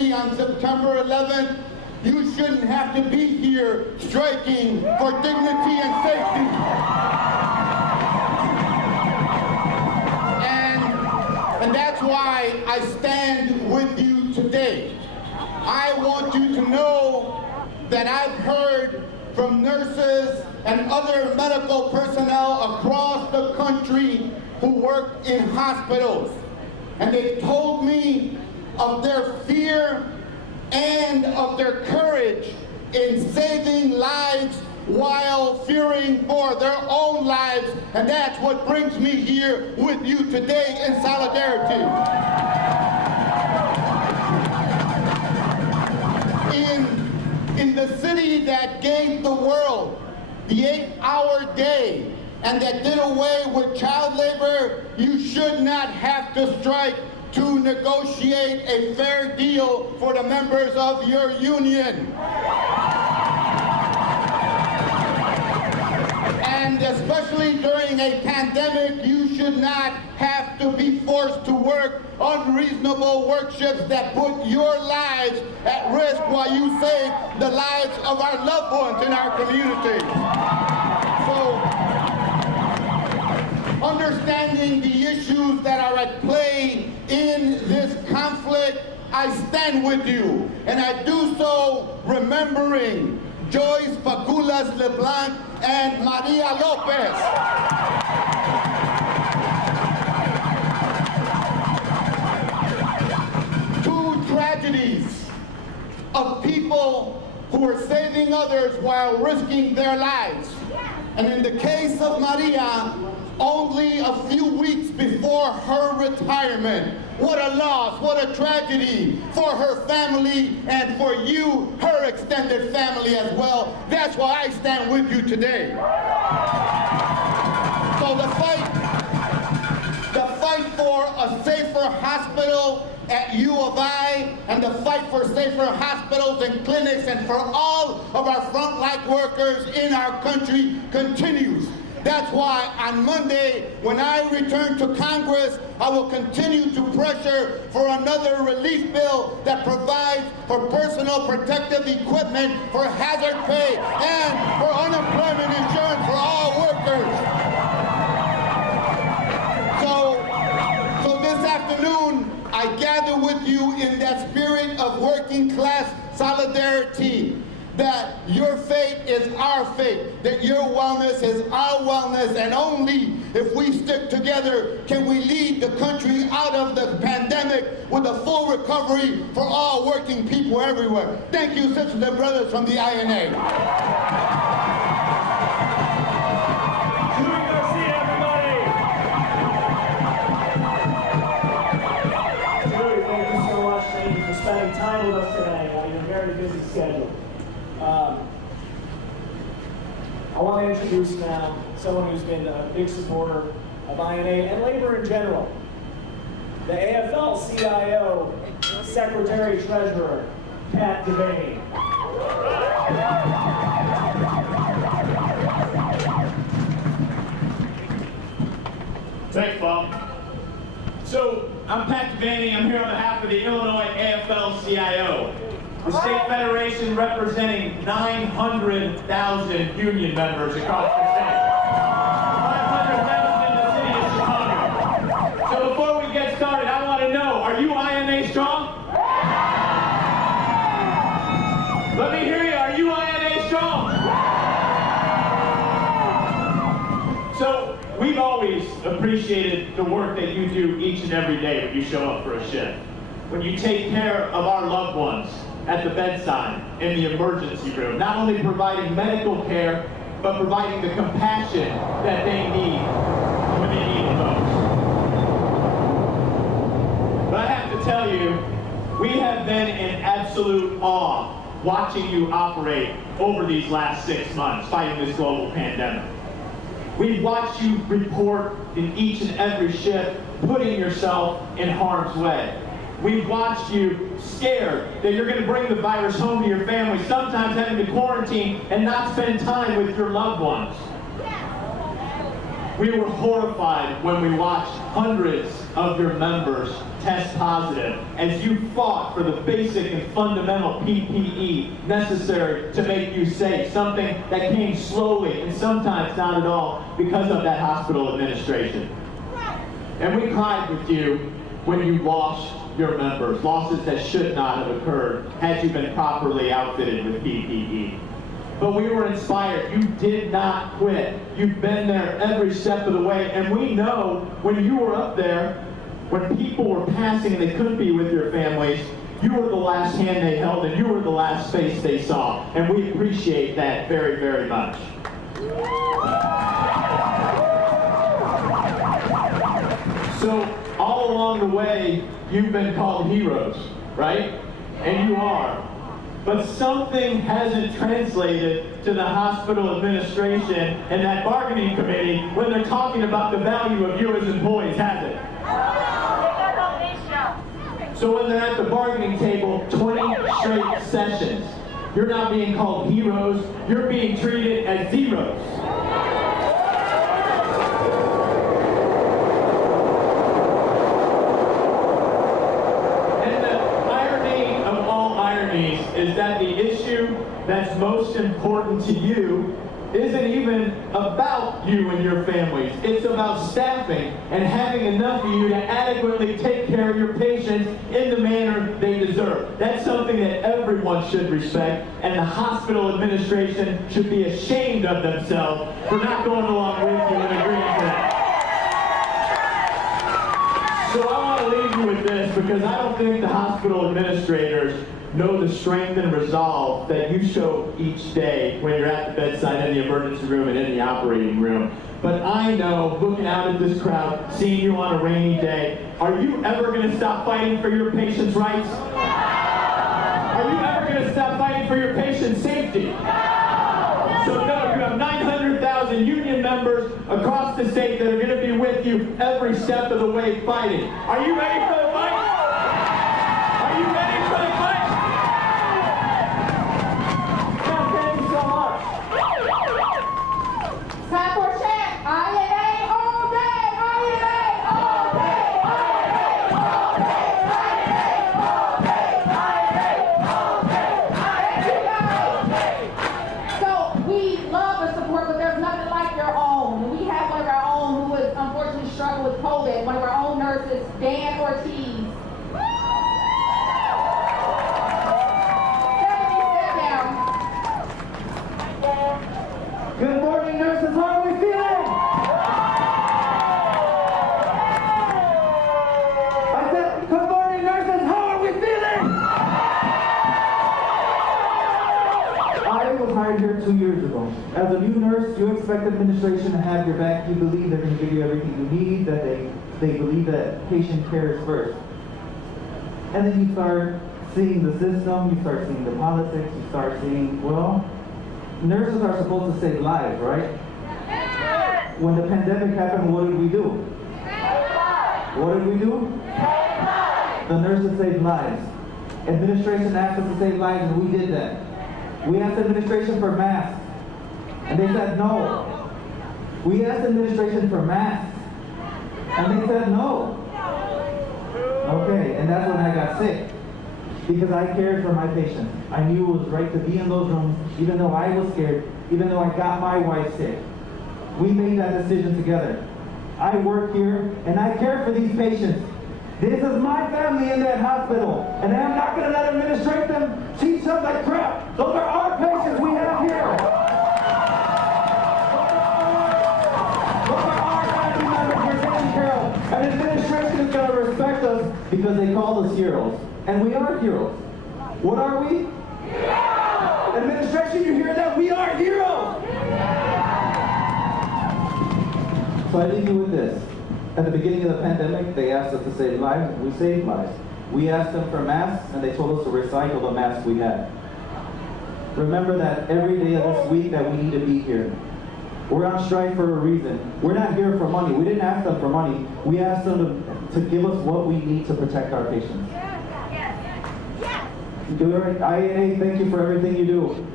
on September 11th, you shouldn't have to be here striking for dignity and safety. And that's why I stand with you today. I want you to know that I've heard from nurses and other medical personnel across the country who work in hospitals. And they've told me of their fear and of their courage in saving lives while fearing for their own lives. And that's what brings me here with you today in solidarity. In the city that gave the world the 8-hour day and that did away with child labor, you should not have to strike to negotiate a fair deal for the members of your union. And especially during a pandemic, you should not have to be forced to work unreasonable work shifts that put your lives at risk while you save the lives of our loved ones in our community. So, understanding the issues that are at play in this conflict, I stand with you, and I do so remembering Joyce Faculas LeBlanc and Maria Lopez. Two tragedies of people who are saving others while risking their lives. And in the case of Maria, only a few weeks before her retirement. What a loss, what a tragedy for her family and for you, her extended family as well. That's why I stand with you today. So the fight for a safer hospital at U of I and the fight for safer hospitals and clinics and for all of our frontline workers in our country continues. That's why on Monday, when I return to Congress, I will continue to pressure for another relief bill that provides for personal protective equipment, for hazard pay, and for unemployment insurance for all workers. So this afternoon, I gather with you in that spirit of working class solidarity, that your fate is our fate, that your wellness is our wellness, and only if we stick together can we lead the country out of the pandemic with a full recovery for all working people everywhere. Thank you, sisters and brothers from the INA. Julie, thank you so much. Thank you for spending time with us today on your very busy schedule. I want to introduce now someone who's been a big supporter of INA and labor in general. The AFL-CIO Secretary-Treasurer, Pat Devaney. Thanks, Bob. So, I'm Pat Devaney. I'm here on behalf of the Illinois AFL-CIO, the state federation representing 900,000 union members across the state. 500,000 in the city of Chicago. So before we get started, I want to know, are you INA strong? Let me hear you. Are you INA strong? So we've always appreciated the work that you do each and every day when you show up for a shift. When you take care of our loved ones at the bedside, in the emergency room, not only providing medical care, but providing the compassion that they need when they need it most. But I have to tell you, we have been in absolute awe watching you operate over these last 6 months fighting this global pandemic. We've watched you report in each and every shift, putting yourself in harm's way. We've watched you scared that you're going to bring the virus home to your family, sometimes having to quarantine and not spend time with your loved ones. We were horrified when we watched hundreds of your members test positive as you fought for the basic and fundamental PPE necessary to make you safe, something that came slowly and sometimes not at all because of that hospital administration. And we cried with you when you lost your members, losses that should not have occurred had you been properly outfitted with PPE. But we were inspired. You did not quit. You've been there every step of the way. And we know when you were up there, when people were passing and they couldn't be with your families, you were the last hand they held and you were the last face they saw. And we appreciate that very, very much. So all along the way, you've been called heroes, right? And you are. But something hasn't translated to the hospital administration and that bargaining committee when they're talking about the value of you as employees, has it? So when they're at the bargaining table, 20 straight sessions, you're not being called heroes, you're being treated as zeros. Is that the issue that's most important to you isn't even about you and your families. It's about staffing and having enough of you to adequately take care of your patients in the manner they deserve. That's something that everyone should respect, and the hospital administration should be ashamed of themselves for not going along with you and agreeing to that. So I want to leave you with this, because I don't think the hospital administrators know the strength and resolve that you show each day when you're at the bedside, in the emergency room, and in the operating room. But I know, looking out at this crowd, seeing you on a rainy day, are you ever going to stop fighting for your patients' rights? Are you ever going to stop fighting for your patients' safety? So no, you have 900,000 union members across the state that are going to be with you every step of the way fighting. Are you ready for the fight? Are you ready for the fight? Thank you so much. Time for a chant. INA all day. INA all day. INA all day. INA all day. INA all day. So we love the support, but there's nothing like your own. We have one of our own who has unfortunately struggled with COVID. One of our own nurses, Dan Ortiz. Good morning, nurses. How are we feeling? I said, good morning, nurses. How are we feeling? I was hired here 2 years ago. As a new nurse, you expect administration to have your back. You believe they're going to give you everything you need, that they believe that patient care is first. And then you start seeing the system, you start seeing the politics, you start seeing, well, nurses are supposed to save lives, right? When the pandemic happened, what did we do? What did we do? The nurses saved lives. Administration asked us to save lives, and we did that. We asked administration for masks, and they said no. We asked administration for masks, and they said no. Okay, and that's when I got sick. Because I cared for my patients. I knew it was right to be in those rooms, even though I was scared, even though I got my wife sick. We made that decision together. I work here, and I care for these patients. This is my family in that hospital, and I'm not going to let administration teach them like crap. Those are our patients we have here. Those are our family members we're taking care of. And administration is going to respect us because they call us heroes. And we are heroes. What are we? Heroes! Administration, you hear that? We are heroes! So I leave you with this. At the beginning of the pandemic, they asked us to save lives, and we saved lives. We asked them for masks, and they told us to recycle the masks we had. Remember that every day of this week that we need to be here. We're on strike for a reason. We're not here for money. We didn't ask them for money. We asked them to give us what we need to protect our patients. INA, thank you for everything you do.